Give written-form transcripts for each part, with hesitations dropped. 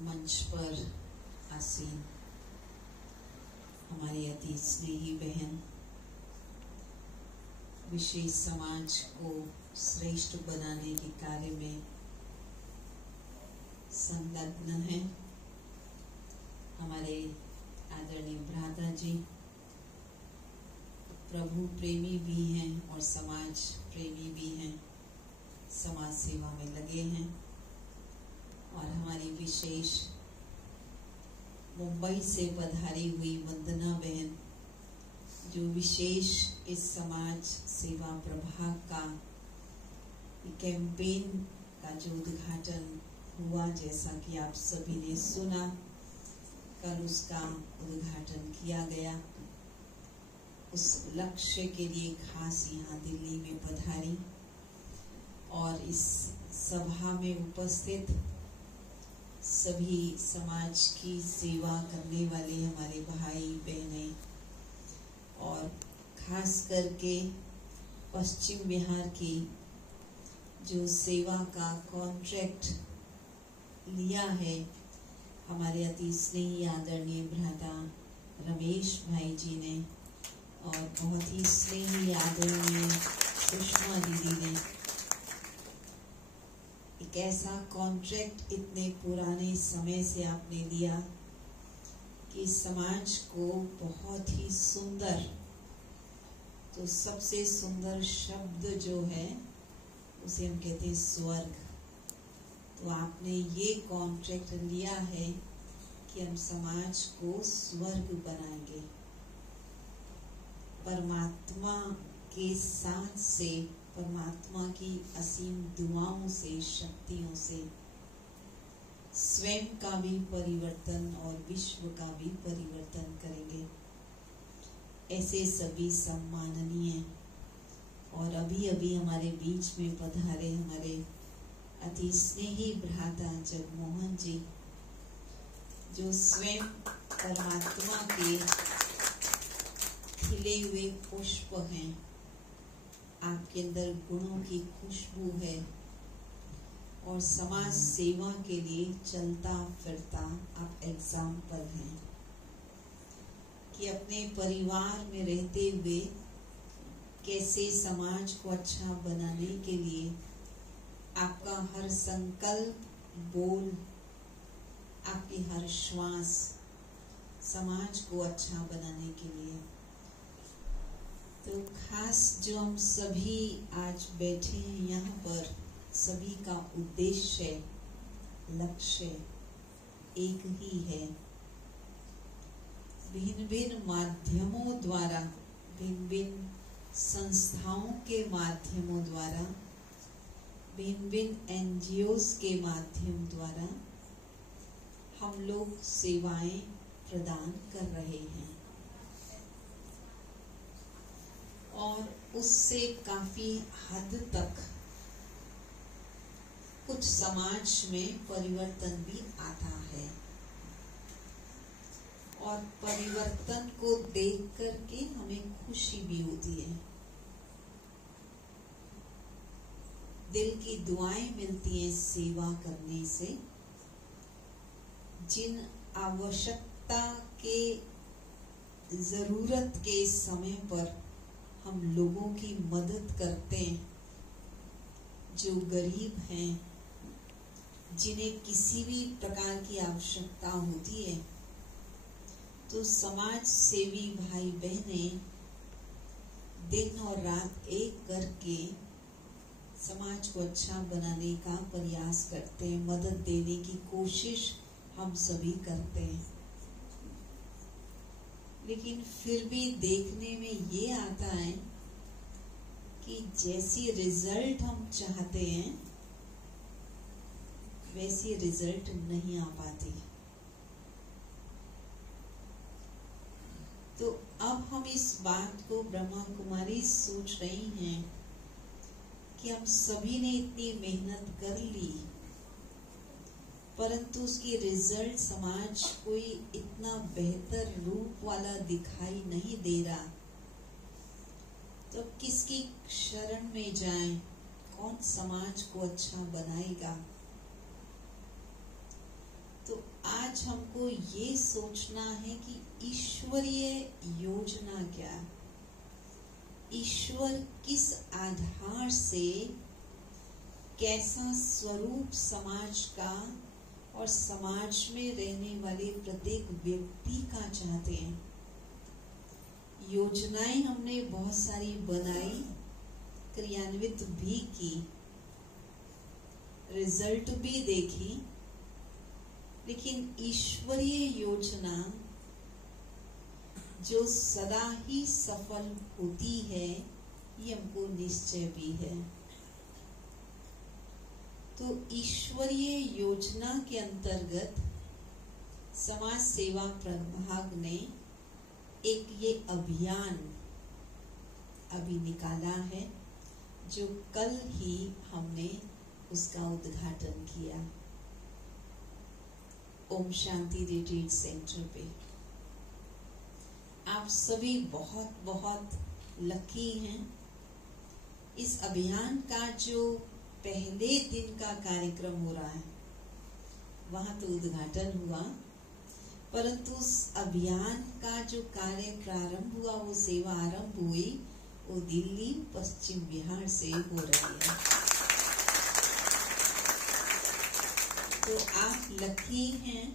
मंच पर आसीन हमारी अति स्नेही बहन विशेष समाज को श्रेष्ठ बनाने के कार्य में संलग्न है। हमारे आदरणीय भ्राता जी प्रभु प्रेमी भी हैं और समाज प्रेमी भी हैं, समाज सेवा में लगे हैं। और हमारी विशेष मुंबई से पधारी हुई वंदना बहन जो विशेष इस समाज सेवा प्रभाग का कैंपेन का जो उद्घाटन हुआ, जैसा कि आप सभी ने सुना, कल उसका उद्घाटन किया गया। उस लक्ष्य के लिए खास यहाँ दिल्ली में पधारी और इस सभा में उपस्थित सभी समाज की सेवा करने वाले हमारे भाई बहनें और खास करके पश्चिम बिहार की जो सेवा का कॉन्ट्रैक्ट लिया है, हमारे अति स्नेही आदरणीय भ्राता रमेश भाई जी ने और बहुत ही स्नेही आदरणीय सुषमा दीदी ने एक ऐसा कॉन्ट्रैक्ट इतने पुराने समय से आपने लिया कि समाज को बहुत ही सुंदर, तो सबसे सुंदर शब्द जो है उसे हम कहते हैं स्वर्ग। तो आपने ये कॉन्ट्रैक्ट लिया है कि हम समाज को स्वर्ग बनाएंगे, परमात्मा के साथ से, परमात्मा की असीम दुआओं से, शक्तियों से स्वयं का भी परिवर्तन और विश्व का भी परिवर्तन करेंगे। ऐसे सभी सम्माननीय और अभी अभी हमारे बीच में पधारे हमारे अति स्नेही भ्राता जगमोहन जी, जो स्वयं परमात्मा के खिले हुए पुष्प हैं। आपके अंदर गुणों की खुशबू है और समाज सेवा के लिए चलता फिरता आप एग्जाम्पल हैं कि अपने परिवार में रहते हुए कैसे समाज को अच्छा बनाने के लिए आपका हर संकल्प, बोल, आपकी हर श्वास समाज को अच्छा बनाने के लिए। तो खास जो हम सभी आज बैठे हैं यहाँ पर, सभी का उद्देश्य, लक्ष्य एक ही है। भिन्न भिन्न माध्यमों द्वारा, भिन्न भिन्न संस्थाओं के माध्यमों द्वारा, भिन्न भिन्न एनजीओस के माध्यम द्वारा हम लोग सेवाएं प्रदान कर रहे हैं और उससे काफी हद तक कुछ समाज में परिवर्तन भी आता है और परिवर्तन को देख करके हमें खुशी भी होती है, दिल की दुआएं मिलती हैं सेवा करने से। जिन आवश्यकता के, जरूरत के समय पर हम लोगों की मदद करते हैं, जो गरीब हैं, जिन्हें किसी भी प्रकार की आवश्यकता होती है, तो समाज सेवी भाई बहनें दिन और रात एक करके समाज को अच्छा बनाने का प्रयास करते हैं, मदद देने की कोशिश हम सभी करते हैं। लेकिन फिर भी देखने में ये आता है कि जैसी रिजल्ट हम चाहते हैं वैसी रिजल्ट नहीं आ पाती। तो अब हम इस बात को ब्रह्मा कुमारी सोच रही हैं कि हम सभी ने इतनी मेहनत कर ली, परंतु उसकी रिजल्ट समाज कोई इतना बेहतर रूप वाला दिखाई नहीं दे रहा। तो किसकी शरण में जाएं? कौन समाज को अच्छा बनाएगा? तो आज हमको ये सोचना है कि ईश्वरीय योजना क्या, ईश्वर किस आधार से कैसा स्वरूप समाज का और समाज में रहने वाले प्रत्येक व्यक्ति का चाहते हैं। योजनाएं हमने बहुत सारी बनाई, क्रियान्वित भी की, रिजल्ट भी देखी, लेकिन ईश्वरीय योजना जो सदा ही सफल होती है, ये हमको निश्चय भी है। तो ईश्वरीय योजना के अंतर्गत समाज सेवा प्रभाग ने एक ये अभियान अभी निकाला है, जो कल ही हमने उसका उद्घाटन किया ओम शांति रिट्रीट सेंटर पे। आप सभी बहुत बहुत लकी हैं। इस अभियान का जो पहले दिन का कार्यक्रम हो रहा है, वहां तो उद्घाटन हुआ, परंतु उस अभियान का जो कार्य प्रारंभ हुआ, वो सेवा आरंभ हुई, वो दिल्ली पश्चिम बिहार से हो रही है। तो आप लकी हैं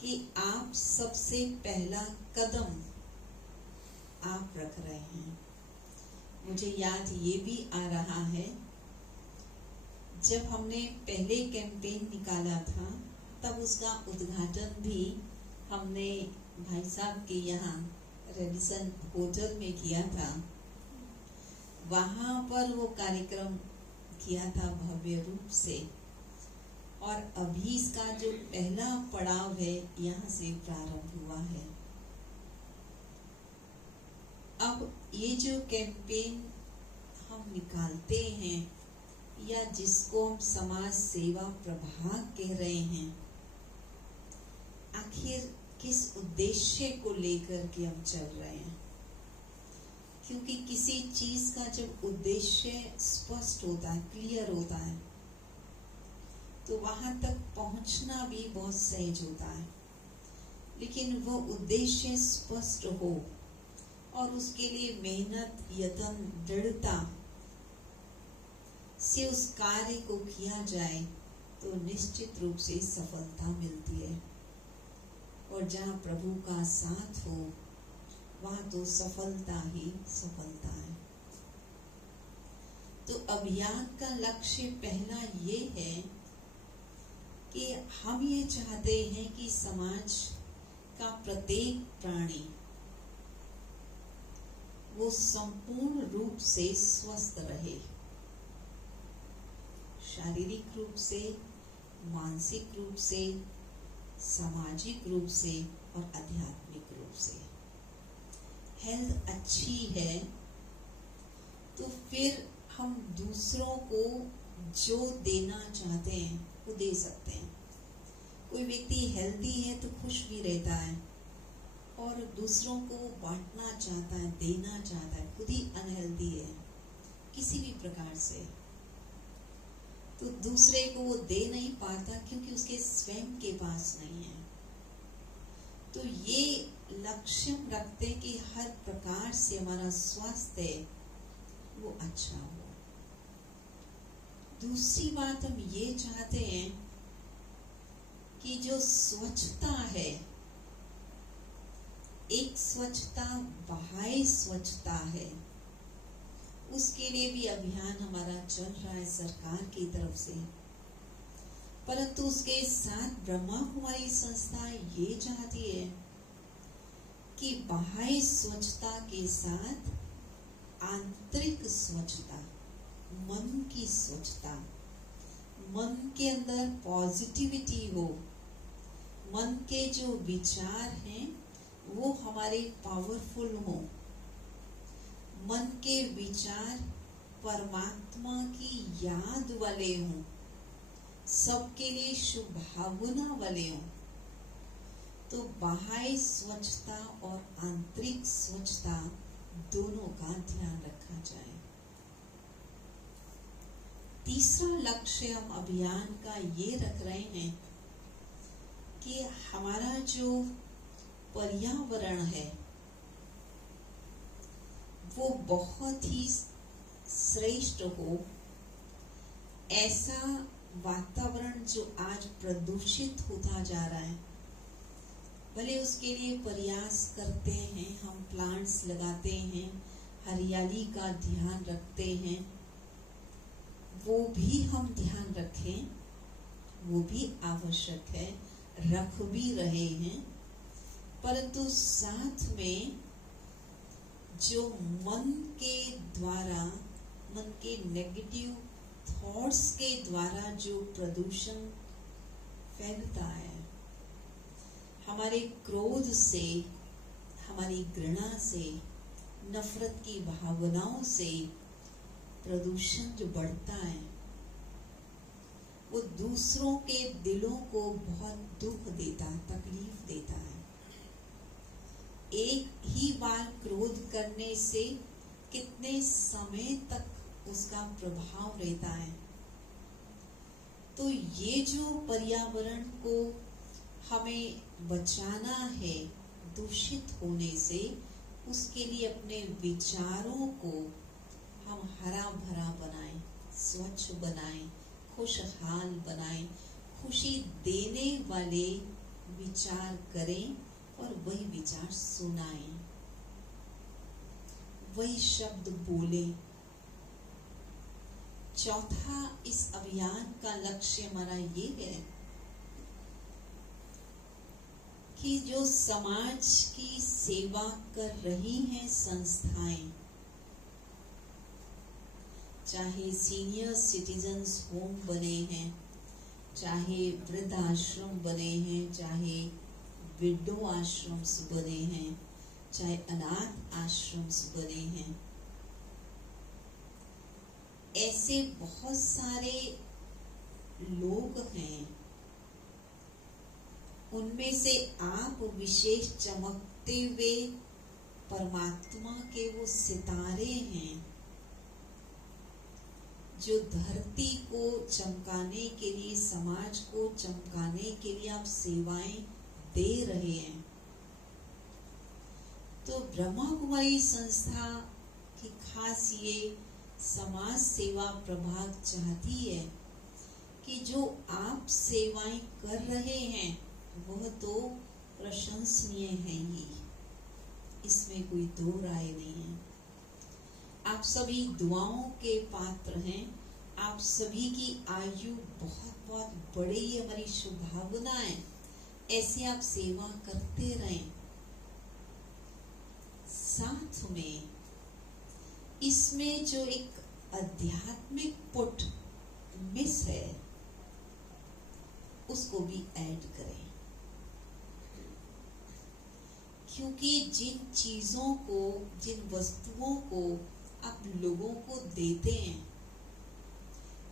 कि आप सबसे पहला कदम आप रख रहे हैं। मुझे याद ये भी आ रहा है, जब हमने पहले कैंपेन निकाला था, तब उसका उद्घाटन भी हमने भाई साहब के यहाँ रेडिसन होटल में किया था। वहां पर वो कार्यक्रम किया था भव्य रूप से, और अभी इसका जो पहला पड़ाव है, यहाँ से प्रारंभ हुआ है। अब ये जो कैंपेन हम निकालते हैं, या जिसको हम समाज सेवा प्रभाग कह रहे हैं, आखिर किस उद्देश्य को लेकर के हम चल रहे हैं? क्योंकि किसी चीज का जब उद्देश्य स्पष्ट होता है, क्लियर होता है, तो वहां तक पहुंचना भी बहुत सहज होता है। लेकिन वो उद्देश्य स्पष्ट हो और उसके लिए मेहनत, यत्न, दृढ़ता से उस कार्य को किया जाए, तो निश्चित रूप से सफलता मिलती है। और जहाँ प्रभु का साथ हो, वहां तो सफलता ही सफलता है। तो अभियान का लक्ष्य पहला ये है कि हम ये चाहते हैं कि समाज का प्रत्येक प्राणी वो संपूर्ण रूप से स्वस्थ रहे, शारीरिक रूप से, मानसिक रूप से, सामाजिक रूप से और आध्यात्मिक रूप से। हेल्थ अच्छी है तो फिर हम दूसरों को जो देना चाहते हैं वो दे सकते हैं। कोई व्यक्ति हेल्दी है तो खुश भी रहता है, और दूसरों को बांटना चाहता है, देना चाहता है। खुद ही अनहेल्दी है किसी भी प्रकार से, तो दूसरे को वो दे नहीं पाता, क्योंकि उसके स्वयं के पास नहीं है। तो ये लक्ष्य रखते कि हर प्रकार से हमारा स्वास्थ्य वो अच्छा हो। दूसरी बात, हम ये चाहते हैं कि जो स्वच्छता है, एक स्वच्छता बाह्य स्वच्छता है, उसके लिए भी अभियान हमारा चल रहा है सरकार की तरफ से। परंतु उसके साथ ब्रह्मा कुमारी संस्था ये चाहती है कि बाह्य स्वच्छता के साथ आंतरिक स्वच्छता, मन की स्वच्छता, मन के अंदर पॉजिटिविटी हो, मन के जो विचार हैं वो हमारे पावरफुल हो, मन के विचार परमात्मा की याद वाले हों, सबके लिए शुभ भावना वाले हों। तो बाह्य स्वच्छता और आंतरिक स्वच्छता दोनों का ध्यान रखा जाए। तीसरा लक्ष्य हम अभियान का ये रख रहे हैं कि हमारा जो पर्यावरण है वो बहुत ही श्रेष्ठ हो। ऐसा वातावरण जो आज प्रदूषित होता जा रहा है, भले उसके लिए प्रयास करते हैं, हम प्लांट्स लगाते हैं, हरियाली का ध्यान रखते हैं, वो भी हम ध्यान रखें, वो भी आवश्यक है, रख भी रहे हैं। परंतु साथ में जो मन के द्वारा, मन के नेगेटिव थॉट्स के द्वारा जो प्रदूषण फैलता है, हमारे क्रोध से, हमारी घृणा से, नफरत की भावनाओं से प्रदूषण जो बढ़ता है, वो दूसरों के दिलों को बहुत दुख देता है, तकलीफ देता है। एक ही बार क्रोध करने से कितने समय तक उसका प्रभाव रहता है। तो ये जो पर्यावरण को हमें बचाना है दूषित होने से, उसके लिए अपने विचारों को हम हरा भरा बनाएं, स्वच्छ बनाएं, खुशहाल बनाएं, खुशी देने वाले विचार करें और वही विचार सुनाएं, वही शब्द बोलें। चौथा, इस अभियान का लक्ष्य हमारा ये है कि जो समाज की सेवा कर रही हैं संस्थाएं, चाहे सीनियर सिटीजन्स होम बने हैं, चाहे वृद्ध आश्रम बने हैं, चाहे विडो आश्रम्स बने हैं, चाहे अनाथ आश्रम्स बने हैं, ऐसे बहुत सारे लोग हैं। उनमें से आप विशेष चमकते हुए परमात्मा के वो सितारे हैं जो धरती को चमकाने के लिए, समाज को चमकाने के लिए आप सेवाएं दे रहे हैं। तो ब्रह्मा कुमारी संस्था की खास ये समाज सेवा प्रभाग चाहती है कि जो आप सेवाएं कर रहे हैं वह तो प्रशंसनीय है ही, इसमें कोई दो राय नहीं है। आप सभी दुआओं के पात्र हैं, आप सभी की आयु बहुत बहुत बड़ी, हमारी शुभभावना है, ऐसे आप सेवा करते रहें। साथ में इसमें जो एक आध्यात्मिक पुट मिस है उसको भी ऐड करें, क्योंकि जिन चीजों को, जिन वस्तुओं को आप लोगों को देते हैं,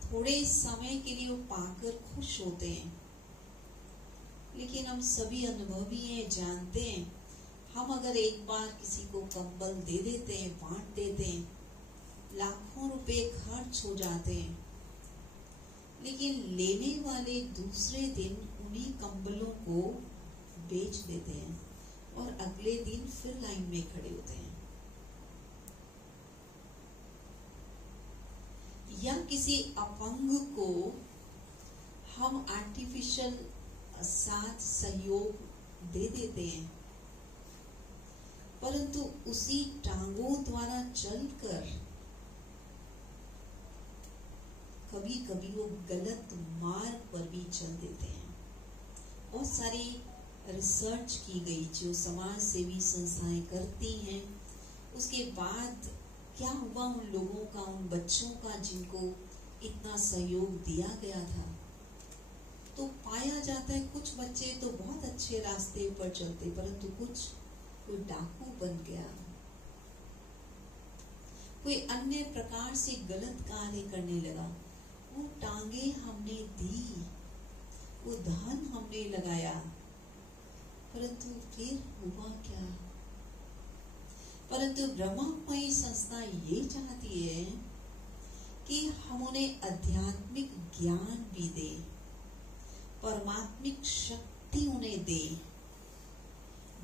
थोड़े समय के लिए वो पाकर खुश होते हैं, लेकिन हम सभी अनुभवी हैं, जानते हैं, हम अगर एक बार किसी को कंबल दे देते हैं, बांट देते हैं, लाखों रुपए खर्च हो जाते हैं, लेकिन लेने वाले दूसरे दिन उन्हीं कंबलों को बेच देते हैं और अगले दिन फिर लाइन में खड़े होते हैं। या किसी अपंग को हम आर्टिफिशियल साथ सहयोग दे देते हैं, परंतु उसी टांगों द्वारा चलकर कभी कभी वो गलत मार्ग पर भी चल देते हैं। बहुत सारी रिसर्च की गई जो समाज सेवी संस्थाएं करती हैं, उसके बाद क्या हुआ उन लोगों का, उन बच्चों का जिनको इतना सहयोग दिया गया था, तो पाया जाता है कुछ बच्चे तो बहुत अच्छे रास्ते पर चलते, परंतु कुछ, कोई डाकू बन गया, कोई अन्य प्रकार से गलत कार्य करने लगा। वो टांगे हमने दी, वो धन हमने लगाया, परंतु फिर हुआ क्या? परंतु ब्रह्ममयी संस्था ये चाहती है कि हम उन्हें आध्यात्मिक ज्ञान भी दें, परमात्मिक शक्ति शक्ति उन्हें दे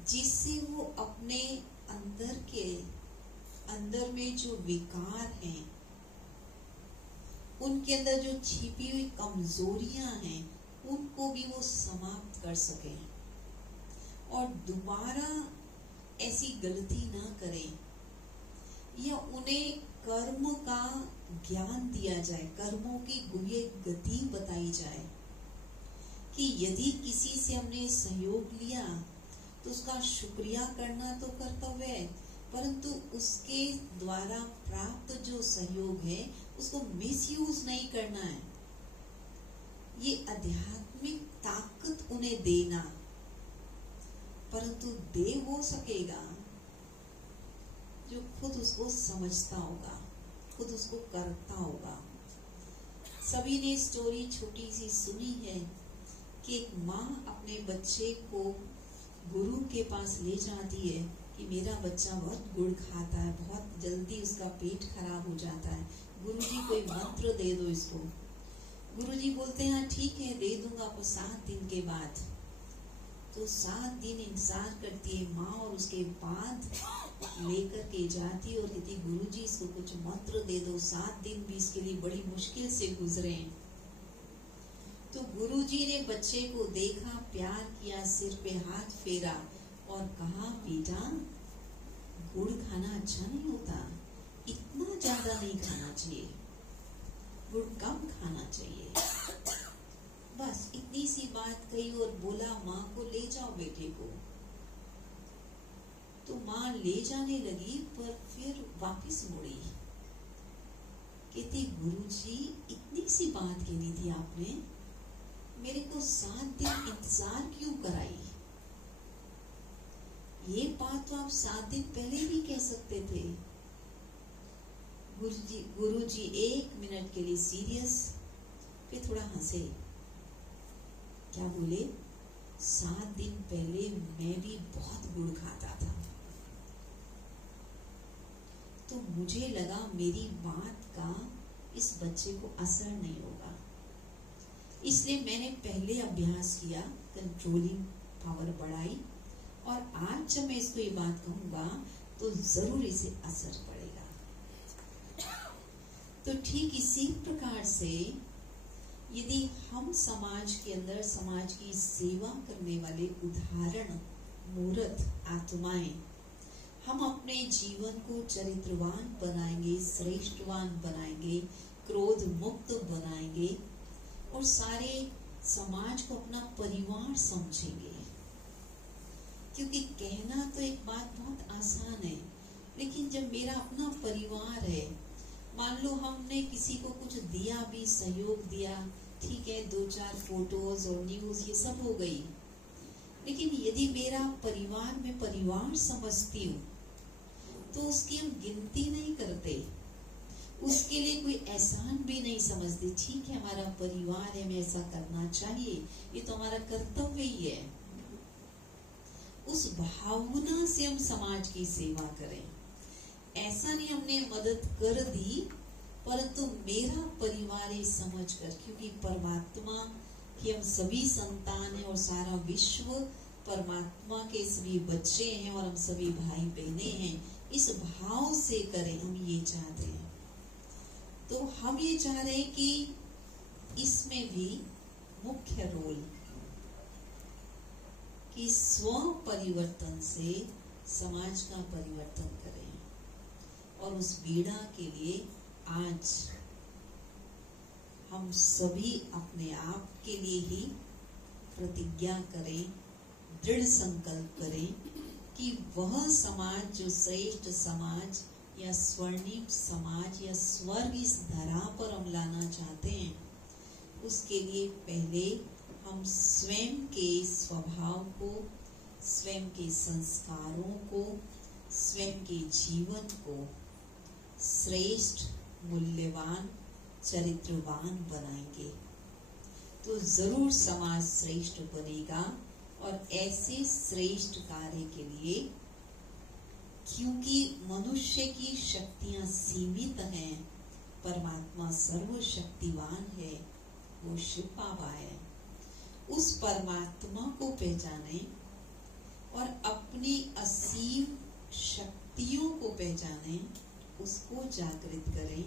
जिससे वो अपने अंदर में जो विकार हैं, उनके अंदर जो छिपी हुई कमजोरियां हैं, उनको भी वो समाप्त कर सके और दोबारा ऐसी गलती ना करें, या उन्हें कर्म का ज्ञान दिया जाए, कर्मों की गुह्य गति बताई जाए कि यदि किसी से हमने सहयोग लिया तो उसका शुक्रिया करना तो कर्तव्य है, परंतु उसके द्वारा प्राप्त जो सहयोग है उसको मिसयूज नहीं करना है। ये आध्यात्मिक ताकत उन्हें देना, परंतु दे वो सकेगा जो खुद उसको समझता होगा, खुद उसको करता होगा। सभी ने स्टोरी छोटी सी सुनी है कि एक माँ अपने बच्चे को गुरु के पास ले जाती है कि मेरा बच्चा बहुत गुड़ खाता है, बहुत जल्दी उसका पेट खराब हो जाता है, गुरुजी कोई मंत्र दे दो इसको। गुरुजी बोलते हैं हाँ ठीक है दे दूंगा आपको 7 दिन के बाद। तो 7 दिन इंतजार करती है माँ और उसके बाद लेकर के जाती और कहती गुरुजी इसको कुछ मंत्र दे दो। 7 दिन भी इसके लिए बड़ी मुश्किल से गुजरे। तो गुरुजी ने बच्चे को देखा, प्यार किया, सिर पे हाथ फेरा और कहा बेटा गुड़ खाना अच्छा नहीं होता, इतना ज्यादा नहीं खाना चाहिए, गुड़ कम खाना चाहिए। बस इतनी सी बात कही और बोला माँ को ले जाओ बेटे को। तो माँ ले जाने लगी पर फिर वापस मुड़ी, कहती गुरुजी इतनी सी बात कहनी थी आपने, मेरे को 7 दिन इंतजार क्यों कराई? ये बात तो आप 7 दिन पहले भी कह सकते थे। गुरुजी 1 मिनट के लिए सीरियस, फिर थोड़ा हंसे। क्या बोले? 7 दिन पहले मैं भी बहुत गुड़ खाता था, तो मुझे लगा मेरी बात का इस बच्चे को असर नहीं होगा, इसलिए मैंने पहले अभ्यास किया, कंट्रोलिंग पावर बढ़ाई, और आज जब मैं इसको ये बात कहूंगा तो जरूर इसे असर पड़ेगा। तो ठीक इसी प्रकार से यदि हम समाज के अंदर समाज की सेवा करने वाले उदाहरण मूर्त आत्माएं, हम अपने जीवन को चरित्रवान बनाएंगे, श्रेष्ठवान बनाएंगे, क्रोध मुक्त बनाएंगे और सारे समाज को अपना परिवार समझेंगे। क्योंकि कहना तो एक बात बहुत आसान है, लेकिन जब मेरा अपना परिवार है, मान लो हमने किसी को कुछ दिया भी, सहयोग दिया, ठीक है 2-4 फोटोज और न्यूज ये सब हो गई, लेकिन यदि मेरा परिवार में परिवार समझती हूँ तो उसकी हम गिनती नहीं करते, उसके लिए कोई एहसान भी नहीं समझते। ठीक है हमारा परिवार है, हमें ऐसा करना चाहिए, ये तो हमारा कर्तव्य ही है। उस भावना से हम समाज की सेवा करें। ऐसा नहीं हमने मदद कर दी परंतु मेरा परिवार है समझ कर, क्योंकि परमात्मा की हम सभी संतान हैं और सारा विश्व परमात्मा के सभी बच्चे हैं और हम सभी भाई बहने हैं। इस भाव से करें, हम ये चाहते हैं। तो हम ये चाह रहे हैं कि इसमें भी मुख्य रोल कि स्व परिवर्तन से समाज का परिवर्तन करें, और उस बीड़ा के लिए आज हम सभी अपने आप के लिए ही प्रतिज्ञा करें, दृढ़ संकल्प करें कि वह समाज जो श्रेष्ठ समाज या स्वर्णिम समाज या स्वर्ग इस धरा पर हम लाना चाहते हैं, उसके लिए पहले हम स्वयं के स्वभाव को, स्वयं के संस्कारों को, स्वयं के जीवन को श्रेष्ठ, मूल्यवान, चरित्रवान बनाएंगे तो जरूर समाज श्रेष्ठ बनेगा। और ऐसे श्रेष्ठ कार्य के लिए, क्योंकि मनुष्य की शक्तियां सीमित हैं, परमात्मा सर्वशक्तिवान है, वो शिव बाबा है, उस उस परमात्मा को पहचाने और अपनी असीम शक्तियों को पहचाने, उसको जागृत करें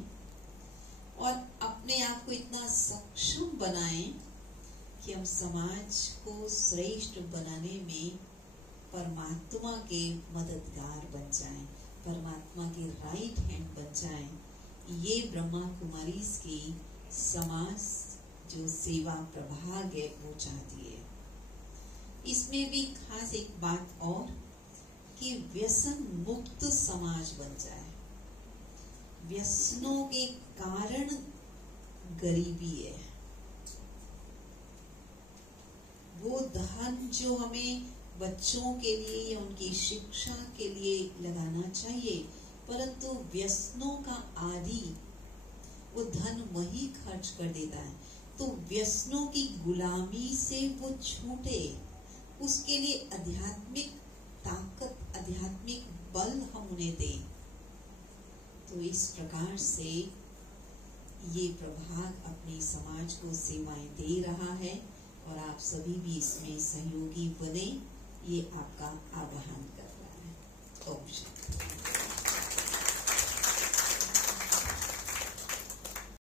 और अपने आप को इतना सक्षम बनाएं कि हम समाज को श्रेष्ठ बनाने में परमात्मा के मददगार बन जाएं, परमात्मा के राइट हैंड बन जाएं। ये ब्रह्मा कुमारीज की समाज जो सेवा प्रभाग है वो चाहती है। इसमें भी खास एक बात और कि व्यसन मुक्त समाज बन जाए। व्यसनों के कारण गरीबी है। वो धन जो हमें बच्चों के लिए या उनकी शिक्षा के लिए लगाना चाहिए, परंतु व्यसनों का आदि वो धन वही खर्च कर देता है। तो व्यसनों की गुलामी से वो छूटे, उसके लिए आध्यात्मिक ताकत, आध्यात्मिक बल हम उन्हें दें। तो इस प्रकार से ये प्रभाग अपने समाज को सेवाएं दे रहा है और आप सभी भी इसमें सहयोगी बने, ये आपका आह्वान।